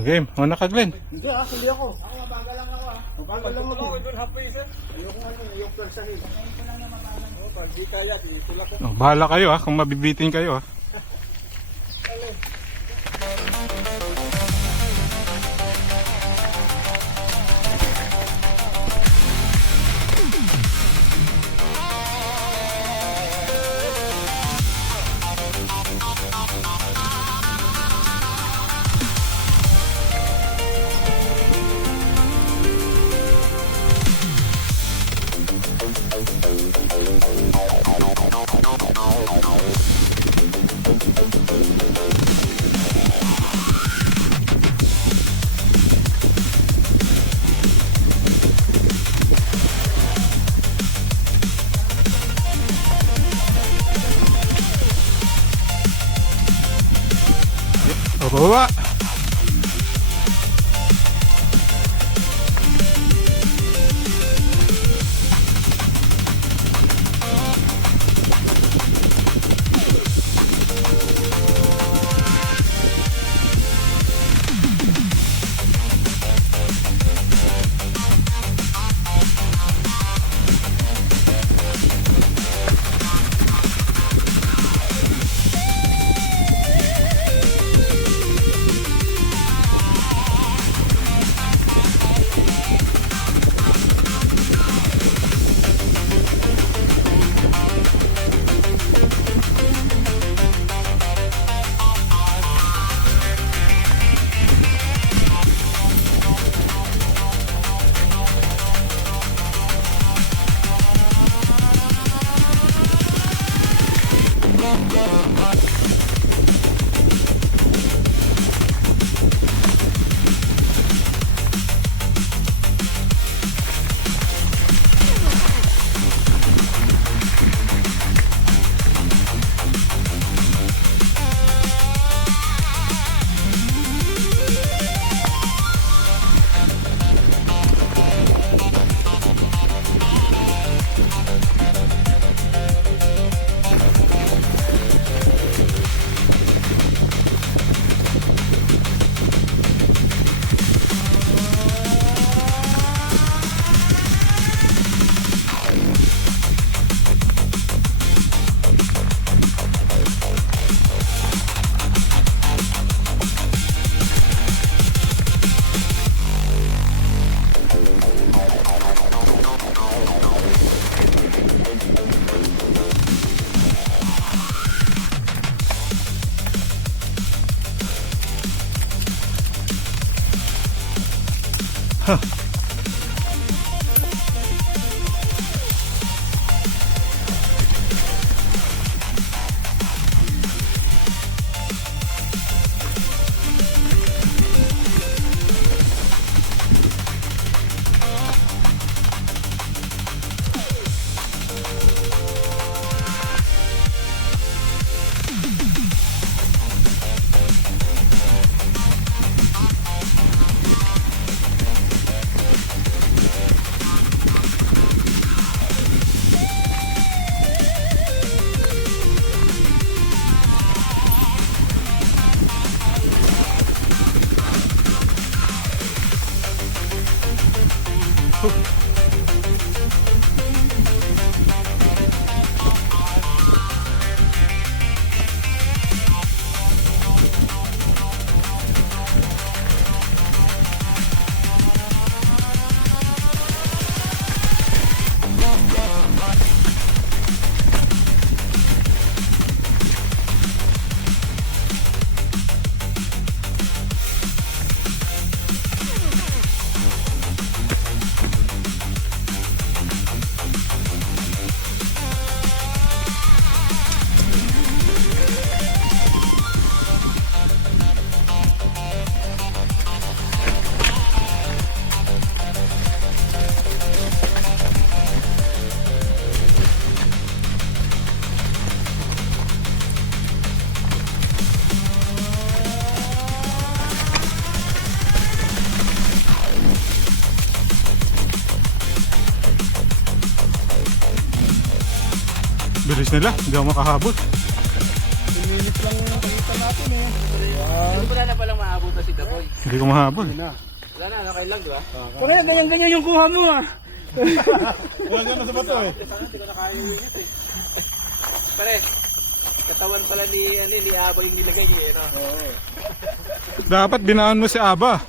Game, una ka Glenn. Hindi hindi ako. Ako, mabagal lang ako Mabagal lang ako. Doon halfway sir. Ayoko persahin. Ito lang na mabagal. Pag di kaya, itulak ko. Oh, bahala kayo kung mabibitin kayo Baba. Bilis nila, hindi ako makahabot. 2 minutes lang yung pagitan natin Wala na palang maabot na si Daboy. Hindi ko mahabol. Wala na, okay lang, di ba? Kaya ganyan-ganyan yung kuha mo ah. Wala gano'n sa bato eh. Hindi ko na kaya yung unit eh. Pare, katawan pala ni Aba yung nilagay niya, no? Dapat binaan mo si Aba.